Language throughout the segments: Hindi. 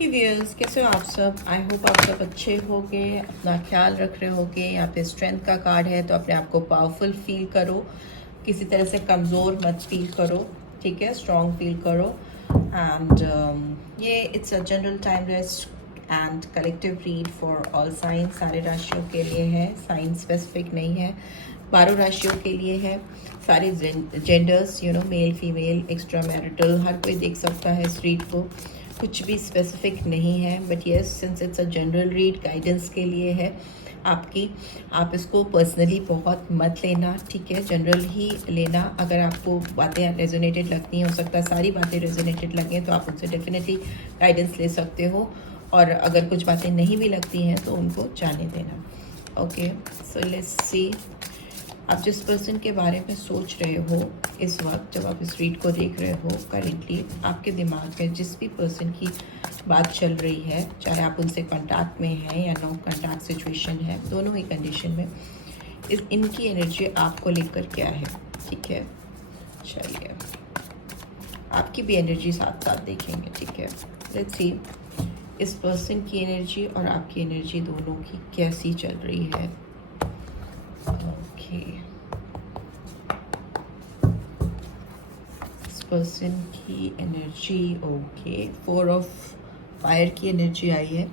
ही व्यूअर्स, कैसे हो आप सब? आई होप आप सब अच्छे होगे, अपना ख्याल रख रहे होगे। यहाँ पे स्ट्रेंथ का कार्ड है, तो अपने आप को पावरफुल फील करो, किसी तरह से कमज़ोर मत फील करो, ठीक है? स्ट्रॉन्ग फील करो। एंड ये it's a general time rest and collective read for all science. सारे राशियों के लिए है, साइन स्पेसिफिक नहीं है, 12 राशियों के लिए है। सारे genders, male female extramarital, हर कोई देख सकता है इस रीड को, कुछ भी स्पेसिफिक नहीं है। But yes, since it's a general read, guidance के लिए है आपकी। आप इसको पर्सनली बहुत मत लेना, ठीक है? जनरल ही लेना। अगर आपको बातें रेजोनेटेड लगती हैं, हो सकता है सारी बातें रेजोनेटेड लगें, तो आप उनसे डेफिनेटली गाइडेंस ले सकते हो। और अगर कुछ बातें नहीं भी लगती हैं तो उनको जाने देना। ओके, सो लेट्स सी आप जिस पर्सन के बारे में सोच रहे हो इस वक्त, जब आप इस रीड को देख रहे हो, करेंटली आपके दिमाग में जिस भी पर्सन की बात चल रही है, चाहे आप उनसे कांटेक्ट में हैं या नो कांटेक्ट सिचुएशन है, दोनों ही कंडीशन में इनकी एनर्जी आपको लेकर क्या है, ठीक है? चलिए आपकी भी एनर्जी साथ साथ देखेंगे, ठीक है? लेट्स सी इस पर्सन की एनर्जी और आपकी एनर्जी दोनों की कैसी चल रही है। ओके, इस पर्सन की एनर्जी, ओके, 4 ऑफ फायर की एनर्जी आई है।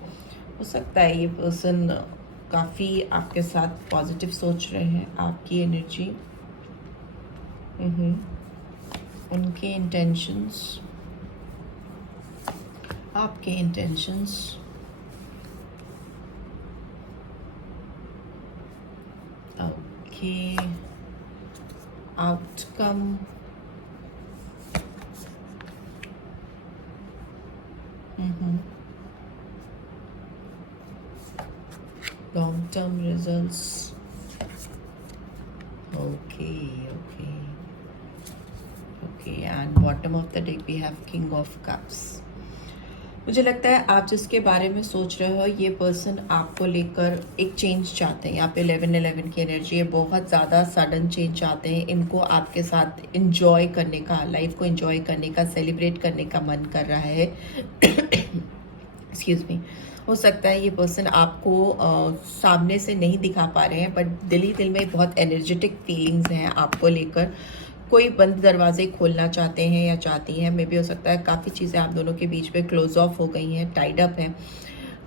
हो सकता है ये पर्सन काफ़ी आपके साथ पॉजिटिव सोच रहे हैं। आपकी एनर्जी, उनके इंटेंशंस, आपके intentions, okay, outcome, long term results, okay okay okay. And bottom of the deck we have king of cups. मुझे लगता है आप जिसके बारे में सोच रहे हो, ये पर्सन आपको लेकर एक चेंज चाहते हैं। यहाँ पे 11-11 की एनर्जी है, बहुत ज़्यादा सडन चेंज चाहते हैं। इनको आपके साथ इंजॉय करने का, लाइफ को इंजॉय करने का, सेलिब्रेट करने का मन कर रहा है। Excuse me. हो सकता है ये पर्सन आपको सामने से नहीं दिखा पा रहे हैं, बट दिल ही दिल में बहुत एनर्जेटिक फीलिंग्स हैं आपको लेकर। कोई बंद दरवाजे खोलना चाहते हैं या चाहती हैं, मे भी हो सकता है काफ़ी चीज़ें आप दोनों के बीच में क्लोज ऑफ हो गई हैं, टाइड अप हैं।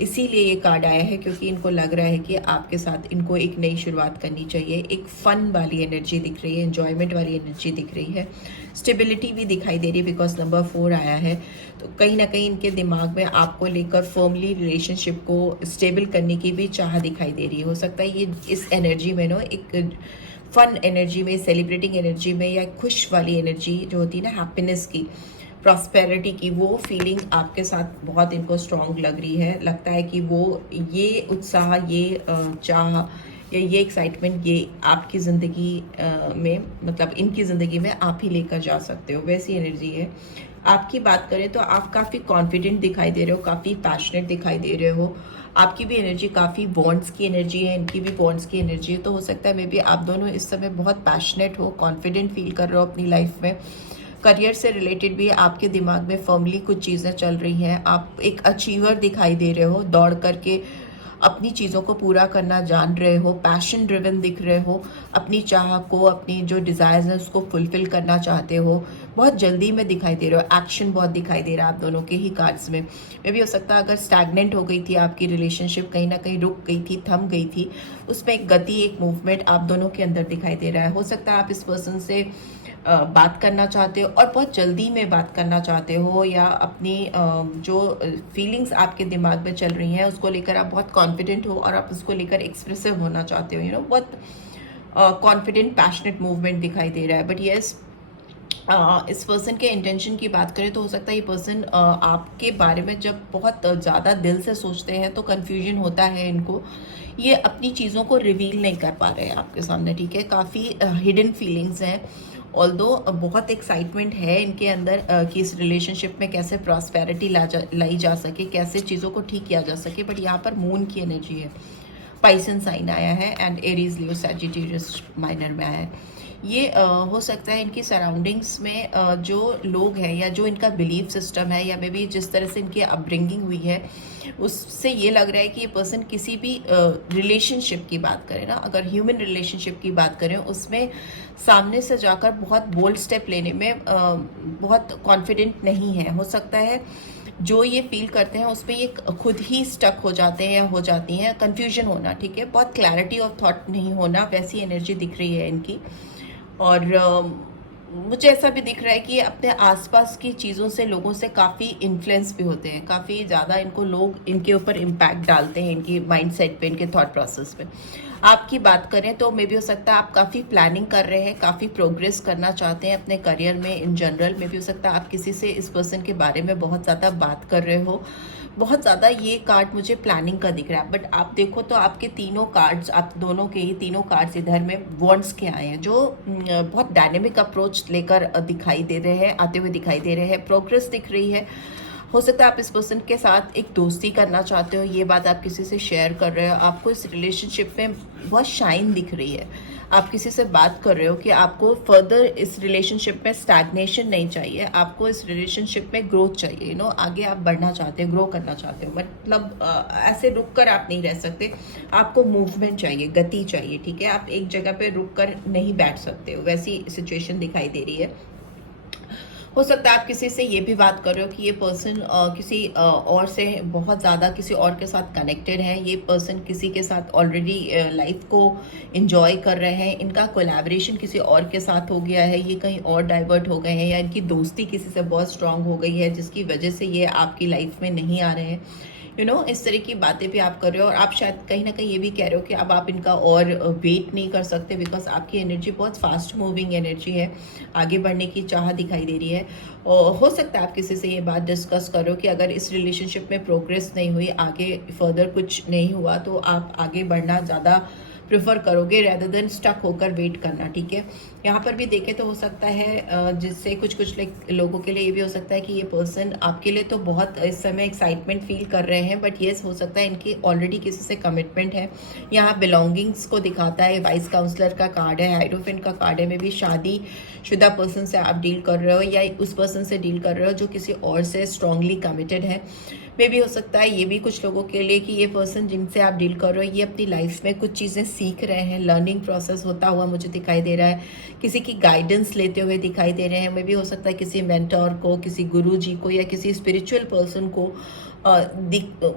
इसीलिए ये कार्ड आया है, क्योंकि इनको लग रहा है कि आपके साथ इनको एक नई शुरुआत करनी चाहिए। एक फन वाली एनर्जी दिख रही है, एंजॉयमेंट वाली एनर्जी दिख रही है, स्टेबिलिटी भी दिखाई दे रही है, बिकॉज नंबर 4 आया है। तो कहीं ना कहीं इनके दिमाग में आपको लेकर फर्मली रिलेशनशिप को स्टेबल करने की भी चाह दिखाई दे रही है। हो सकता है ये इस एनर्जी में एक फन एनर्जी में, सेलिब्रेटिंग एनर्जी में, या खुश वाली एनर्जी जो होती है ना, हैप्पीनेस की, प्रॉस्पेरिटी की, वो फीलिंग आपके साथ बहुत इनको स्ट्रॉन्ग लग रही है। लगता है कि वो ये उत्साह, ये चाह या ये एक्साइटमेंट, ये आपकी ज़िंदगी में, मतलब इनकी ज़िंदगी में आप ही लेकर जा सकते हो, वैसी एनर्जी है। आपकी बात करें तो आप काफ़ी कॉन्फिडेंट दिखाई दे रहे हो, काफ़ी पैशनेट दिखाई दे रहे हो। आपकी भी एनर्जी काफ़ी बॉन्ड्स की एनर्जी है, इनकी भी बॉन्ड्स की एनर्जी है। तो हो सकता है मे बी आप दोनों इस समय बहुत पैशनेट हो, कॉन्फिडेंट फील कर रहे हो अपनी लाइफ में। करियर से रिलेटेड भी आपके दिमाग में फर्मली कुछ चीज़ें चल रही हैं। आप एक अचीवर दिखाई दे रहे हो, दौड़ करके अपनी चीज़ों को पूरा करना जान रहे हो, पैशन ड्रिवन दिख रहे हो, अपनी चाह को, अपनी जो डिज़ायर्स हैं उसको फुलफिल करना चाहते हो, बहुत जल्दी में दिखाई दे रहे हो। एक्शन बहुत दिखाई दे रहा है आप दोनों के ही कार्ड्स में। मे भी हो सकता है अगर स्टैगनेंट हो गई थी आपकी रिलेशनशिप, कहीं ना कहीं रुक गई थी, थम गई थी, उसमें एक गति, एक मूवमेंट आप दोनों के अंदर दिखाई दे रहा है। हो सकता है आप इस पर्सन से बात करना चाहते हो और बहुत जल्दी में बात करना चाहते हो, या अपनी जो फीलिंग्स आपके दिमाग में चल रही हैं उसको लेकर आप बहुत कॉन्फिडेंट हो और आप उसको लेकर एक्सप्रेसिव होना चाहते हो। बहुत कॉन्फिडेंट, पैशनेट मूवमेंट दिखाई दे रहा है। बट येस, इस पर्सन के इंटेंशन की बात करें तो हो सकता है ये पर्सन आपके बारे में जब बहुत ज़्यादा दिल से सोचते हैं तो कन्फ्यूजन होता है इनको। ये अपनी चीज़ों को रिवील नहीं कर पा रहे हैं आपके सामने, ठीक है? काफ़ी हिडन फीलिंग्स हैं। ऑल्दो बहुत एक्साइटमेंट है इनके अंदर कि इस रिलेशनशिप में कैसे प्रॉस्पेरिटी लाई जा सके, कैसे चीज़ों को ठीक किया जा सके। बट यहाँ पर मून की एनर्जी है, पाइसन साइन आया है, and Aries Leo Sagittarius minor में आया है। ये हो सकता है इनकी सराउंडिंग्स में जो लोग हैं या जो इनका बिलीफ सिस्टम है या मे बी जिस तरह से इनकी अपब्रिंगिंग हुई है, उससे ये लग रहा है कि ये पर्सन किसी भी रिलेशनशिप की बात करें ना, अगर ह्यूमन रिलेशनशिप की बात करें, उसमें सामने से जाकर बहुत बोल्ड स्टेप लेने में बहुत कॉन्फिडेंट नहीं है। हो सकता है जो ये फील करते हैं उसमें ये खुद ही स्टक हो जाते हैं या हो जाती हैं, कंफ्यूजन होना, ठीक है, बहुत क्लैरिटी ऑफ थॉट नहीं होना, वैसी एनर्जी दिख रही है इनकी। और मुझे ऐसा भी दिख रहा है कि ये अपने आसपास की चीज़ों से, लोगों से काफ़ी इन्फ्लुएंस भी होते हैं, काफ़ी ज़्यादा इनको लोग इनके ऊपर इम्पैक्ट डालते हैं, इनकी माइंडसेट पे, इनके थॉट प्रोसेस पे। आपकी बात करें तो मे बी हो सकता है आप काफ़ी प्लानिंग कर रहे हैं, काफ़ी प्रोग्रेस करना चाहते हैं अपने करियर में इन जनरल। मे बी हो सकता है आप किसी से इस पर्सन के बारे में बहुत ज़्यादा बात कर रहे हो, बहुत ज़्यादा। ये कार्ड मुझे प्लानिंग का दिख रहा है, बट आप देखो तो आपके तीनों कार्ड्स, आप दोनों के ही तीनों कार्ड्स इधर में वॉन्ड्स के आए हैं, जो बहुत डायनेमिक अप्रोच लेकर दिखाई दे रहे हैं, आते हुए दिखाई दे रहे हैं। प्रोग्रेस दिख रही है। हो सकता है आप इस पर्सन के साथ एक दोस्ती करना चाहते हो, ये बात आप किसी से शेयर कर रहे हो, आपको इस रिलेशनशिप में बहुत शाइन दिख रही है। आप किसी से बात कर रहे हो कि आपको फर्दर इस रिलेशनशिप में स्टैग्नेशन नहीं चाहिए, आपको इस रिलेशनशिप में ग्रोथ चाहिए, आगे आप बढ़ना चाहते हो, ग्रो करना चाहते हो, मतलब ऐसे रुक कर आप नहीं रह सकते, आपको मूवमेंट चाहिए, गति चाहिए, ठीक है, आप एक जगह पे रुक कर नहीं बैठ सकते हो, वैसी सिचुएशन दिखाई दे रही है। हो सकता है आप किसी से ये भी बात कर रहे हो कि ये पर्सन किसी और से बहुत ज़्यादा किसी और के साथ कनेक्टेड है, ये पर्सन किसी के साथ ऑलरेडी लाइफ को एंजॉय कर रहे हैं, इनका कोलैबोरेशन किसी और के साथ हो गया है, ये कहीं और डाइवर्ट हो गए हैं, या इनकी दोस्ती किसी से बहुत स्ट्रांग हो गई है जिसकी वजह से ये आपकी लाइफ में नहीं आ रहे हैं। इस तरह की बातें भी आप कर रहे हो, और आप शायद कहीं ना कहीं ये भी कह रहे हो कि अब आप इनका और वेट नहीं कर सकते, बिकॉज आपकी एनर्जी बहुत फास्ट मूविंग एनर्जी है, आगे बढ़ने की चाह दिखाई दे रही है। और हो सकता है आप किसी से ये बात डिस्कस करो कि अगर इस रिलेशनशिप में प्रोग्रेस नहीं हुई, आगे फर्दर कुछ नहीं हुआ, तो आप आगे बढ़ना ज़्यादा प्रेफर करोगे रेदर देन स्टक होकर वेट करना, ठीक है। यहाँ पर भी देखें तो हो सकता है जिससे कुछ लोगों के लिए ये भी हो सकता है कि ये पर्सन आपके लिए तो बहुत इस समय एक्साइटमेंट फील कर रहे हैं, बट येस हो सकता है इनकी ऑलरेडी किसी से कमिटमेंट है। यहाँ बिलोंगिंग्स को दिखाता है, वाइस काउंसलर का कार्ड है, हाइड्रोफेंट का कार्ड है, में भी शादी शुदा पर्सन से आप डील कर रहे हो या उस पर्सन से डील कर रहे हो जो किसी और से स्ट्रांगली कमिटेड है। मे भी हो सकता है ये भी कुछ लोगों के लिए कि ये पर्सन जिनसे आप डील कर रहे हो ये अपनी लाइफ में कुछ चीज़ें सीख रहे हैं, लर्निंग प्रोसेस होता हुआ मुझे दिखाई दे रहा है, किसी की गाइडेंस लेते हुए दिखाई दे रहे हैं। मे भी हो सकता है किसी मेंटर को, किसी गुरु जी को या किसी स्पिरिचुअल पर्सन को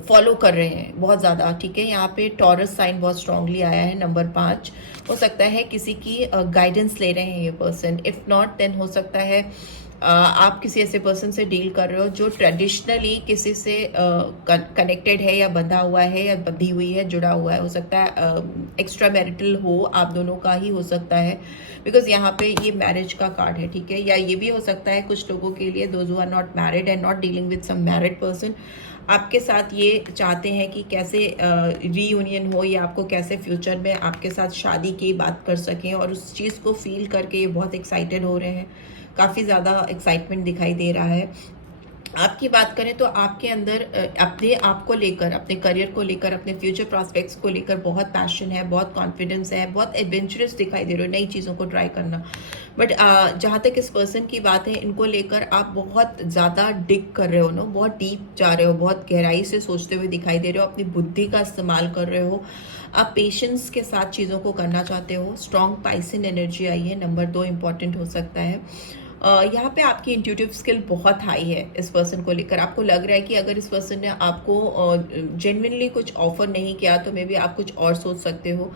फॉलो कर रहे हैं बहुत ज़्यादा, ठीक है। यहाँ पे टॉरस साइन बहुत स्ट्रांगली आया है, नंबर 5। हो सकता है किसी की गाइडेंस ले रहे हैं ये पर्सन, इफ़ नॉट देन हो सकता है आप किसी ऐसे पर्सन से डील कर रहे हो जो ट्रेडिशनली किसी से कनेक्टेड है या बंधा हुआ है या बंधी हुई है, जुड़ा हुआ है। हो सकता है एक्स्ट्रा मैरिटल हो, आप दोनों का ही हो सकता है, बिकॉज यहाँ पे ये मैरिज का कार्ड है, ठीक है। या ये भी हो सकता है कुछ लोगों के लिए, those who are not married and not dealing with some married person, आपके साथ ये चाहते हैं कि कैसे रीयूनियन हो या आपको कैसे फ्यूचर में आपके साथ शादी की बात कर सकें, और उस चीज़ को फील करके ये बहुत एक्साइटेड हो रहे हैं, काफ़ी ज़्यादा एक्साइटमेंट दिखाई दे रहा है। आपकी बात करें तो आपके अंदर अपने आप को लेकर, अपने करियर को लेकर, अपने फ्यूचर प्रॉस्पेक्ट्स को लेकर बहुत पैशन है, बहुत कॉन्फिडेंस है, बहुत एडवेंचरस दिखाई दे रहे हो, नई चीज़ों को ट्राई करना। बट जहाँ तक इस पर्सन की बात है, इनको लेकर आप बहुत ज़्यादा डिग कर रहे हो ना, बहुत डीप जा रहे हो, बहुत गहराई से सोचते हुए दिखाई दे रहे हो, अपनी बुद्धि का इस्तेमाल कर रहे हो, आप पेशेंस के साथ चीज़ों को करना चाहते हो। स्ट्रॉन्ग पाइसन एनर्जी आई है, नंबर 2 इंपॉर्टेंट हो सकता है। यहाँ पे आपकी इंट्यूटिव स्किल बहुत हाई है इस पर्सन को लेकर। आपको लग रहा है कि अगर इस पर्सन ने आपको जेन्युइनली कुछ ऑफर नहीं किया तो मे बी आप कुछ और सोच सकते हो,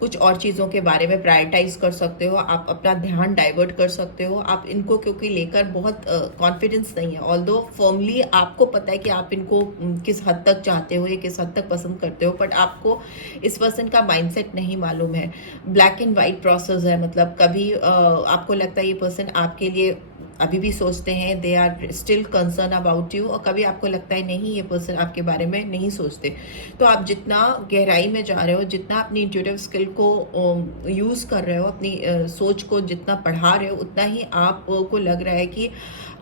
कुछ और चीज़ों के बारे में प्रायोरिटाइज कर सकते हो, आप अपना ध्यान डाइवर्ट कर सकते हो। आप इनको क्योंकि लेकर बहुत कॉन्फिडेंस नहीं है, ऑल्दो फर्मली आपको पता है कि आप इनको किस हद तक चाहते हो या किस हद तक पसंद करते हो, बट आपको इस पर्सन का माइंडसेट नहीं मालूम है। ब्लैक एंड वाइट प्रोसेस है, मतलब कभी आपको लगता है ये पर्सन आपके लिए अभी भी सोचते हैं, they are still concern about you, और कभी आपको लगता है नहीं ये पर्सन आपके बारे में नहीं सोचते। तो आप जितना गहराई में जा रहे हो, जितना अपनी इंट्यूटिव स्किल को यूज़ कर रहे हो, अपनी सोच को जितना बढ़ा रहे हो, उतना ही आपको लग रहा है कि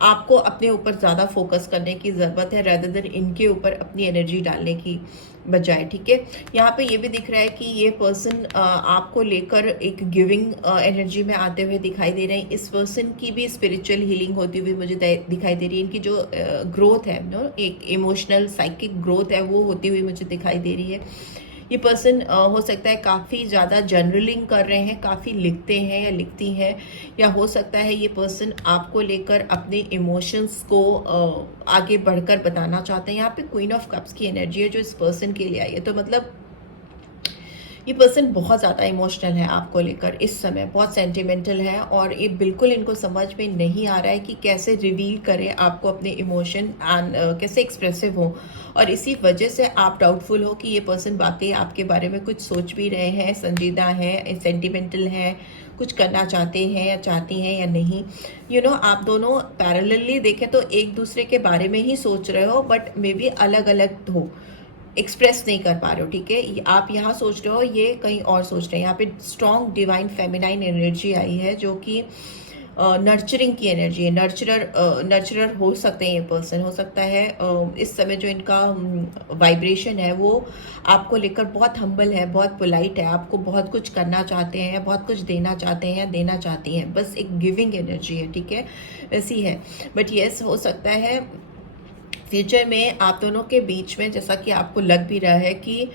आपको अपने ऊपर ज़्यादा फोकस करने की ज़रूरत है, रेदर देन इनके ऊपर अपनी एनर्जी डालने की बजाय। ठीक है, यहाँ पे ये भी दिख रहा है कि ये पर्सन आपको लेकर एक गिविंग एनर्जी में आते हुए दिखाई दे रहे हैं। इस पर्सन की भी स्पिरिचुअल हीलिंग होती हुई मुझे दिखाई दे रही है। इनकी जो ग्रोथ है, नो, एक इमोशनल साइकिक ग्रोथ है, वो होती हुई मुझे दिखाई दे रही है। ये पर्सन हो सकता है काफ़ी ज़्यादा जर्नलिंग कर रहे हैं, काफ़ी लिखते हैं या लिखती हैं, या हो सकता है ये पर्सन आपको लेकर अपने इमोशंस को आगे बढ़कर बताना चाहते हैं। यहाँ पे क्वीन ऑफ कप्स की एनर्जी है जो इस पर्सन के लिए आई है। तो मतलब ये पर्सन बहुत ज़्यादा इमोशनल है आपको लेकर इस समय, बहुत सेंटिमेंटल है, और ये बिल्कुल इनको समझ में नहीं आ रहा है कि कैसे रिवील करें आपको अपने इमोशन एंड कैसे एक्सप्रेसिव हो। और इसी वजह से आप डाउटफुल हो कि ये पर्सन वाकई आपके बारे में कुछ सोच भी रहे हैं, संजीदा हैं, सेंटिमेंटल हैं, कुछ करना चाहते हैं या चाहती हैं या नहीं। आप दोनों पैरेलली देखें तो एक दूसरे के बारे में ही सोच रहे हो, बट मे बी अलग अलग हो, एक्सप्रेस नहीं कर पा रहे हो। ठीक है, आप यहाँ सोच रहे हो, ये कहीं और सोच रहे हैं। यहाँ पे स्ट्रॉन्ग डिवाइन फेमिनाइन एनर्जी आई है जो कि नर्चरिंग की एनर्जी है। नर्चरर हो सकते हैं ये पर्सन, हो सकता है इस समय जो इनका वाइब्रेशन है वो आपको लेकर बहुत हम्बल है, बहुत पोलाइट है, आपको बहुत कुछ करना चाहते हैं, बहुत कुछ देना चाहते हैं या देना चाहती हैं, बस एक गिविंग एनर्जी है। ठीक है, वैसी है। बट येस, हो सकता है फ्यूचर में आप दोनों के बीच में, जैसा कि आपको लग भी रहा है कि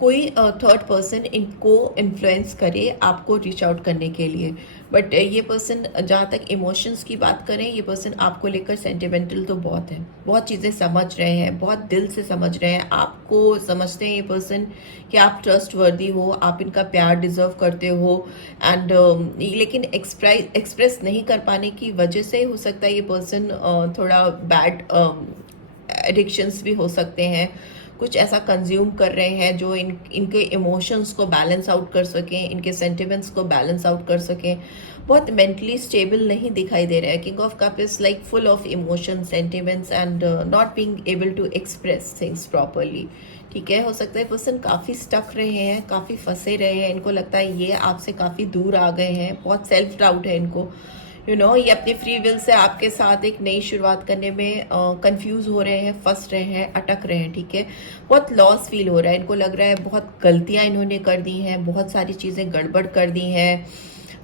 कोई थर्ड पर्सन इनको इन्फ्लुएंस करे आपको रीच आउट करने के लिए। बट ये पर्सन, जहाँ तक इमोशंस की बात करें, ये पर्सन आपको लेकर सेंटिमेंटल तो बहुत है, बहुत चीज़ें समझ रहे हैं, बहुत दिल से समझ रहे हैं, आपको समझते हैं ये पर्सन कि आप ट्रस्ट वर्दी हो, आप इनका प्यार डिजर्व करते हो। एंड लेकिन एक्सप्रेस नहीं कर पाने की वजह से हो सकता है ये पर्सन थोड़ा बैड एडिक्शंस भी हो सकते हैं, कुछ ऐसा कंज्यूम कर रहे हैं जो इनके इमोशंस को बैलेंस आउट कर सकें, इनके सेंटिमेंट्स को बैलेंस आउट कर सकें। बहुत मेंटली स्टेबल नहीं दिखाई दे रहा है। King of cup is like full of emotion, sentiments and not being able to express things properly. ठीक है, हो सकता है पर्सन काफ़ी स्टक रहे हैं, काफ़ी फंसे रहे हैं, इनको लगता है ये आपसे काफ़ी दूर आ गए हैं, बहुत सेल्फ डाउट है इनको। ये अपनी फ्री विल से आपके साथ एक नई शुरुआत करने में कंफ्यूज हो रहे हैं, फंस रहे हैं, अटक रहे हैं। ठीक है, बहुत लॉस फील हो रहा है, इनको लग रहा है बहुत गलतियां इन्होंने कर दी हैं, बहुत सारी चीज़ें गड़बड़ कर दी हैं,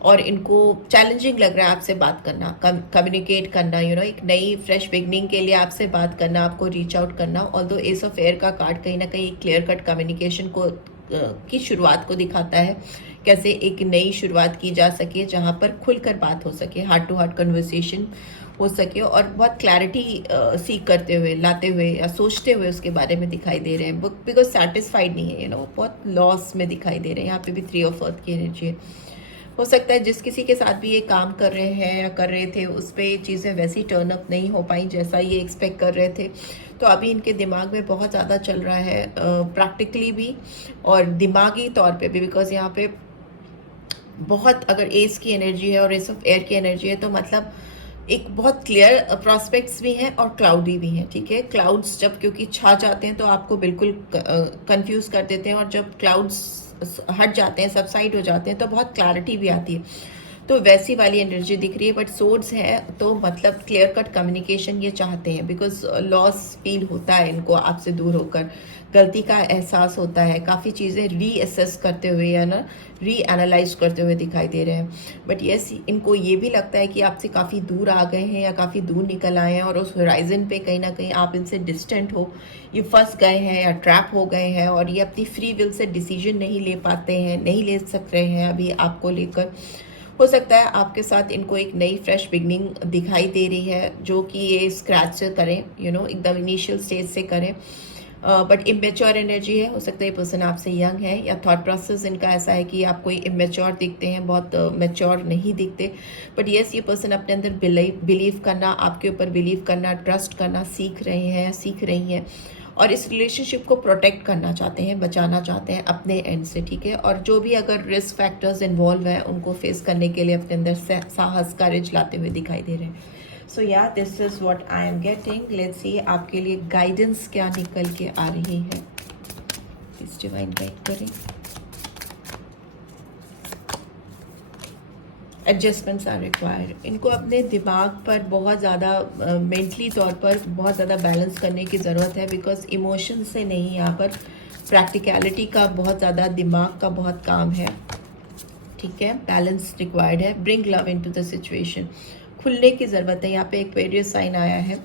और इनको चैलेंजिंग लग रहा है आपसे बात करना, कम्युनिकेट करना, एक नई फ्रेश बिगनिंग के लिए आपसे बात करना, आपको रीच आउट करना। ऑल्दो एस ऑफ एयर का कार्ड कहीं ना कहीं क्लियर कट कम्युनिकेशन को की शुरुआत को दिखाता है, कैसे एक नई शुरुआत की जा सके जहाँ पर खुलकर बात हो सके, हार्ट टू हार्ट कन्वर्सेशन हो सके, और बहुत क्लैरिटी सीख करते हुए, लाते हुए या सोचते हुए उसके बारे में दिखाई दे रहे हैं। बिकॉज सेटिस्फाइड नहीं है, बहुत लॉस में दिखाई दे रहे हैं। यहाँ पे भी 3 ऑफ अर्थ की एनर्जी है। हो सकता है जिस किसी के साथ भी ये काम कर रहे हैं या कर रहे थे, उस पर चीज़ें वैसी टर्न अप नहीं हो पाई जैसा ये एक्सपेक्ट कर रहे थे। तो अभी इनके दिमाग में बहुत ज़्यादा चल रहा है, प्रैक्टिकली भी और दिमागी तौर पे भी। बिकॉज यहाँ पे बहुत, अगर एस की एनर्जी है और एस ऑफ एयर की एनर्जी है, तो मतलब एक बहुत क्लियर प्रॉस्पेक्ट्स भी हैं और क्लाउडी भी हैं। ठीक है, क्लाउड्स जब क्योंकि छा जाते हैं तो आपको बिल्कुल कंफ्यूज कर देते हैं, और जब क्लाउड्स हट जाते हैं, सबसाइड हो जाते हैं, तो बहुत क्लैरिटी भी आती है। तो वैसी वाली एनर्जी दिख रही है। बट सोर्ड्स है तो मतलब क्लियर कट कम्युनिकेशन ये चाहते हैं, बिकॉज लॉस फील होता है इनको आपसे दूर होकर, गलती का एहसास होता है, काफ़ी चीज़ें रीअसेस करते हुए या ना री एनालाइज करते हुए दिखाई दे रहे हैं। बट येस, इनको ये भी लगता है कि आपसे काफ़ी दूर आ गए हैं या काफ़ी दूर निकल आए हैं, और उस होराइजन पे कहीं ना कहीं आप इनसे डिस्टेंट हो, ये फंस गए हैं या ट्रैप हो गए हैं, और ये अपनी फ्री विल से डिसीजन नहीं ले पाते हैं, नहीं ले सक रहे हैं अभी आपको लेकर। हो सकता है आपके साथ इनको एक नई फ्रेश बिगनिंग दिखाई दे रही है, जो कि ये स्क्रैच से करें, एकदम इनिशियल स्टेज से करें। बट इमेच्योर एनर्जी है। हो सकता है ये पर्सन आपसे यंग है, या थॉट प्रोसेस इनका ऐसा है कि आप कोई इमेच्योर दिखते हैं, बहुत मैच्योर नहीं दिखते। बट येस, ये पर्सन अपने अंदर बिलीव करना, आपके ऊपर बिलीव करना, ट्रस्ट करना सीख रहे हैं, सीख रही हैं, और इस रिलेशनशिप को प्रोटेक्ट करना चाहते हैं, बचाना चाहते हैं अपने एंड से। ठीक है, और जो भी अगर रिस्क फैक्टर्स इन्वॉल्व हैं उनको फेस करने के लिए अपने अंदर साहस, करेज लाते हुए दिखाई दे रहे हैं। So yeah this is what I am getting. Let's see आपके लिए गाइडेंस क्या निकल के आ रही है। प्लीज डिवाइन गाइड करें। Adjustments are required. इनको अपने दिमाग पर बहुत ज़्यादा मेंटली तौर पर बहुत ज़्यादा बैलेंस करने की ज़रूरत है, बिकॉज इमोशन से नहीं, यहाँ पर प्रैक्टिकलिटी का बहुत ज़्यादा, दिमाग का बहुत काम है। ठीक है, बैलेंस रिक्वायर्ड है। Bring love into the situation, खुलने की ज़रूरत है। यहाँ पे एक्वेरियस साइन आया है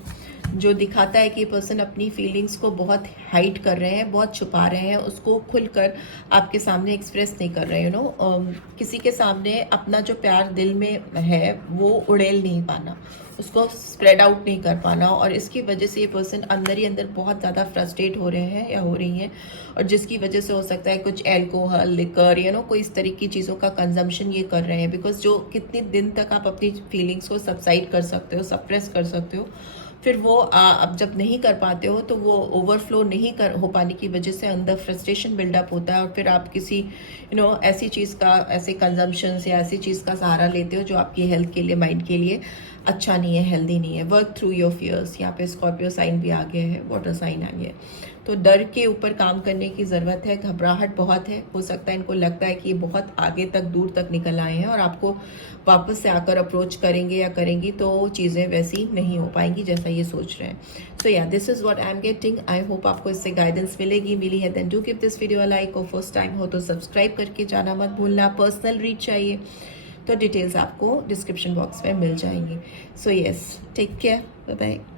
जो दिखाता है कि पर्सन अपनी फीलिंग्स को बहुत हाइड कर रहे हैं, बहुत छुपा रहे हैं, उसको खुलकर आपके सामने एक्सप्रेस नहीं कर रहे। किसी के सामने अपना जो प्यार दिल में है वो उड़ेल नहीं पाना, उसको स्प्रेड आउट नहीं कर पाना, और इसकी वजह से ये पर्सन अंदर ही अंदर बहुत ज़्यादा फ्रस्ट्रेट हो रहे हैं या हो रही हैं, और जिसकी वजह से हो सकता है कुछ एल्कोहल, लिकर, कोई इस तरह की चीज़ों का कंजम्पशन ये कर रहे हैं। बिकॉज जो कितने दिन तक आप अपनी फीलिंग्स को सबसाइड कर सकते हो, सप्रेस कर सकते हो, फिर वो अब जब नहीं कर पाते हो तो वो ओवरफ्लो नहीं हो पाने की वजह से अंदर फ्रस्ट्रेशन बिल्डअप होता है, और फिर आप किसी ऐसी चीज़ का, ऐसे कंजम्पशन या ऐसी चीज़ का सहारा लेते हो जो आपकी हेल्थ के लिए, माइंड के लिए अच्छा नहीं है, हेल्दी नहीं है। वर्क थ्रू योर फियर्स, यहाँ पे स्कॉर्पियो साइन भी आ गया है, वाटर साइन आ गया है। तो डर के ऊपर काम करने की ज़रूरत है। घबराहट बहुत है, हो सकता है इनको लगता है कि ये बहुत आगे तक, दूर तक निकल आए हैं, और आपको वापस से आकर अप्रोच करेंगे या करेंगी तो चीज़ें वैसी नहीं हो पाएंगी जैसा ये सोच रहे हैं। So yeah this is what I am getting. I hope आपको इससे गाइडेंस मिलेगी। मिली है then do give this video a like, और फर्स्ट टाइम हो तो सब्सक्राइब करके जाना मत भूलना। पर्सनल रीड चाहिए तो डिटेल्स आपको डिस्क्रिप्शन बॉक्स में मिल जाएंगी। So yes, take care, bye bye.